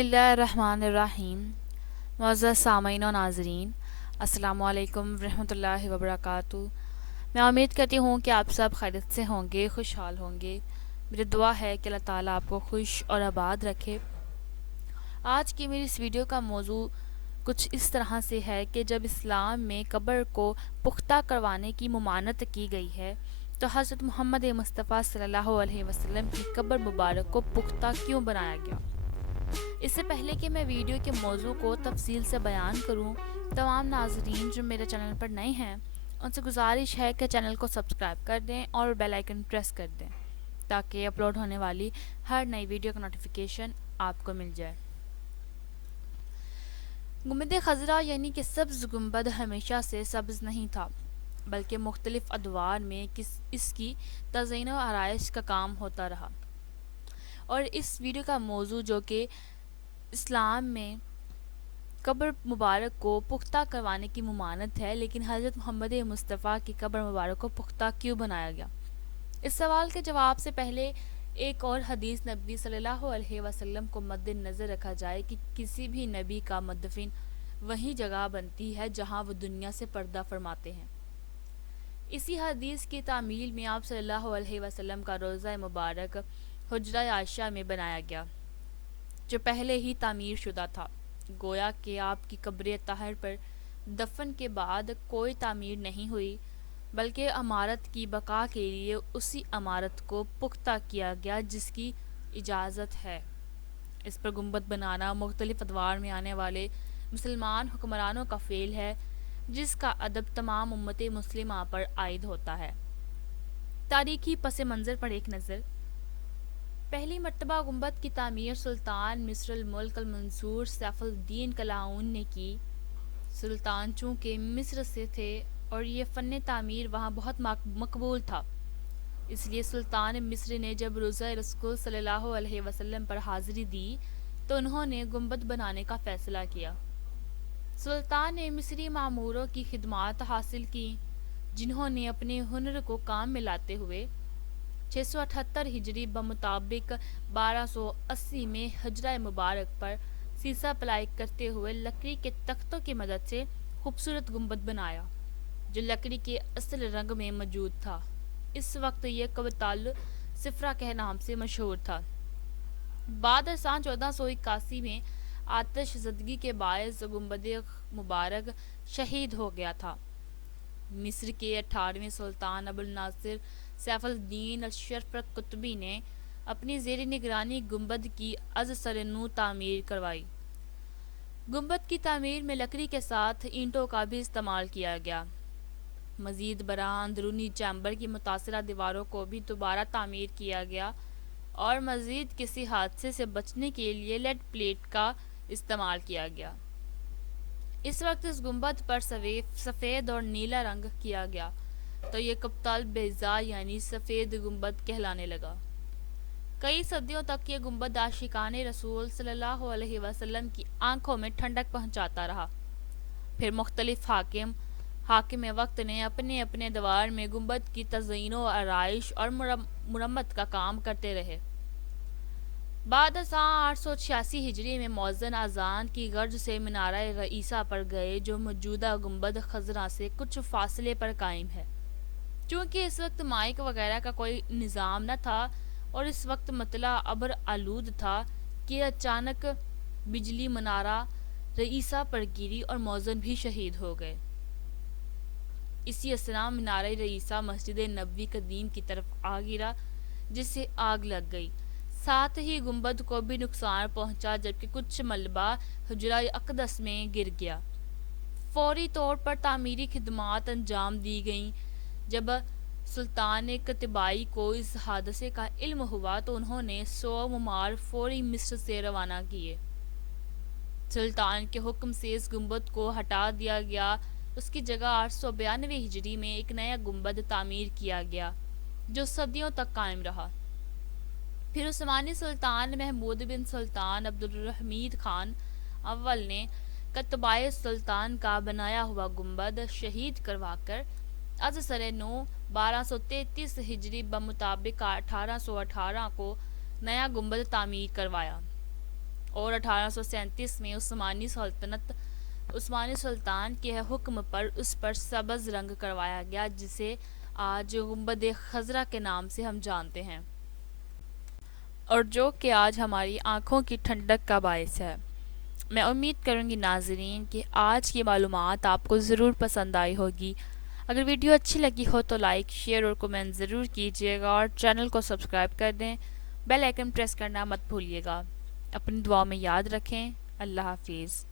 बिस्मिल्लाहिर्रहमानिर्रहीम। मुअज़्ज़ज़ सामईन और नाज़रीन, अस्सलामु अलैकुम रहमतुल्लाहि व बरकातुहू। मैं उम्मीद करती हूँ कि आप सब खैरियत से होंगे, खुशहाल होंगे। मेरी दुआ है कि अल्लाह ताला आपको खुश और आबाद रखे। आज की मेरी इस वीडियो का मौजू कुछ इस तरह से है कि जब इस्लाम में कब्र को पुख्ता करवाने की ममानत की गई है, तो हज़रत मोहम्मद मुस्तफ़ा सल्लल्लाहु अलैहि वसल्लम की कब्र मुबारक को पुख्ता क्यों बनाया गया। इससे पहले कि मैं वीडियो के मौजू को तफसील से बयान करूं, तमाम नाजरीन जो मेरे चैनल पर नए हैं उनसे गुजारिश है कि चैनल को सब्सक्राइब कर दें और बेल आइकन प्रेस कर दें ताकि अपलोड होने वाली हर नई वीडियो का नोटिफिकेशन आपको मिल जाए। गुंबद खज़रा यानी कि सब्ज़ गुंबद हमेशा से सब्ज़ नहीं था, बल्कि मुख्तलिफ अदवार में इसकी तज़यीन व आराइश का काम होता रहा। और इस वीडियो का मौजू जो कि इस्लाम में कब्र मुबारक को पुख्ता करवाने की ममानत है, लेकिन हज़रत मोहम्मद मुस्तफ़ा की कब्र मुबारक को पुख्ता क्यों बनाया गया। इस सवाल के जवाब से पहले एक और हदीस नबी सल्लल्लाहु अलैहि वसल्लम को मद्देनज़र रखा जाए कि किसी भी नबी का मदफिन वही जगह बनती है जहाँ वो दुनिया से पर्दा फरमाते हैं। इसी हदीस की तामील में आप सल्लल्लाहु अलैहि वसल्लम का रोज़ा मुबारक हुज्रा आयशा में बनाया गया, जो पहले ही तामीर शुदा था। गोया कि आपकी कब्र ताहर पर दफन के बाद कोई तामीर नहीं हुई, बल्कि अमारत की बका के लिए उसी अमारत को पुख्ता किया गया जिसकी इजाज़त है। इस पर गुंबद बनाना मुख्तलिफ अदवार में आने वाले मुसलमान हुक्मरानों का फ़ेल है, जिसका अदब तमाम उम्मत मुस्लिमा पर आयद होता है। तारीखी पस मंज़र पर एक नज़र। पहली मरतबा गुंबद की तामीर सुल्तान मिस्र मुल्क मंसूर सैफुद्दीन कलाउन ने की। सुल्तान चूँकि मिस्र से थे और ये फ़न तामीर वहाँ बहुत मकबूल था, इसलिए सुल्तान मिस्र ने जब रोज़ा रसूल सल्लल्लाहु अलैहि वसल्लम पर हाज़िरी दी तो उन्होंने गुंबद बनाने का फ़ैसला किया। सुल्तान ने मिस्री मामूरों की खिदमात हासिल की, जिन्होंने अपने हुनर को काम में लाते हुए 678 हिजरी बमुताबिक 1280 में हजरा मुबारक पर सीसा पलाई करते हुए लकड़ी के तख्तों की मदद से खूबसूरत गुंबद बनाया, जो लकड़ी के असल रंग में मौजूद था। इस वक्त यह कबताल सिफरा के नाम से मशहूर था। बाद सन 1481 में आतिश ज़दगी के बायस गुंबद मुबारक शहीद हो गया था। मिस्र के 18वें सुल्तान अबुल नासिर सैफुद्दीन अशरफ कुतबी ने अपनी ज़ेर निगरानी गुंबद की अज़ सरनू तामीर करवाई। गुंबद की तामीर में लकड़ी के साथ ईंटों का भी इस्तेमाल किया गया। मज़ीद बरआं अंदरूनी चैम्बर की मुतासरा दीवारों को भी दोबारा तामीर किया गया और मज़ीद किसी हादसे से बचने के लिए लेड प्लेट का इस्तेमाल किया गया। इस वक्त इस गुंबद पर सफ़ेद और नीला रंग किया गया तो ये कब्ताल बेज़ा यानी सफ़ेद गुंबद कहलाने लगा। कई सदियों तक ये गुंबद आशिकाने रसूल सल्लल्लाहु अलैहि वसल्लम की आंखों में ठंडक पहुंचाता रहा। फिर मुख्तलिफ हाकिम वक्त ने अपने अपने दवार में गुंबद की तज़यीन व आराइश और मुरम्मत का काम करते रहे। बाद 886 हिजरी में मौज़न अजान की गर्ज से मीनारा रईसा पर गए, जो मौजूदा गुंबद खज़रा से कुछ फासले पर कायम है। चूँकि इस वक्त माइक वगैरह का कोई निज़ाम न था और इस वक्त मतला अबर आलूद था कि अचानक बिजली मनारा रईसा पर गिरी और मौज़न भी शहीद हो गए। इसी असना मीनारा रईसा मस्जिद नबवी कदीम की तरफ आ गिरा, जिससे आग लग गई। साथ ही गुंबद को भी नुकसान पहुंचा, जबकि कुछ मलबा हुजरा अक़दस में गिर गया। फौरी तौर पर तामीरी खिदमात अंजाम दी गईं। जब सुल्तान कतिबाई को इस हादसे का इल्म हुआ तो उन्होंने 100 मुमार फौरी मिस्र से रवाना किए। सुल्तान के हुक्म से इस गुंबद को हटा दिया गया। उसकी जगह 892 हिजरी में एक नया गुंबद तामीर किया गया, जो सदियों तक कायम रहा। फिर उस्मानी सुल्तान महमूद बिन सुल्तान अब्दुलहमीद खान अव्वल ने कतबाए सुल्तान का बनाया हुआ गुंबद शहीद करवाकर अज़ सरनू 1233 हिजरी बमुताबिक 1818 को नया गुंबद तामीर करवाया। اور 1837 میں عثمانی سلطان کے حکم پر اس پر سبز رنگ کروایا گیا، جسے آج گنبد خضرا کے نام سے ہم جانتے ہیں، اور جو کہ آج ہماری آنکھوں کی ٹھنڈک کا باعث ہے۔ میں امید کروں گی ناظرین کہ آج کی معلومات آپ کو ضرور پسند آئی ہوگی۔ اگر ویڈیو اچھی لگی ہو تو لائک، شیئر اور کومنٹ ضرور کیجیے گا، اور چینل کو سبسکرائب کر دیں، بیل آئیکن پریس کرنا مت بھولیے گا۔ اپنی دعا میں یاد رکھیں۔ اللہ حافظ۔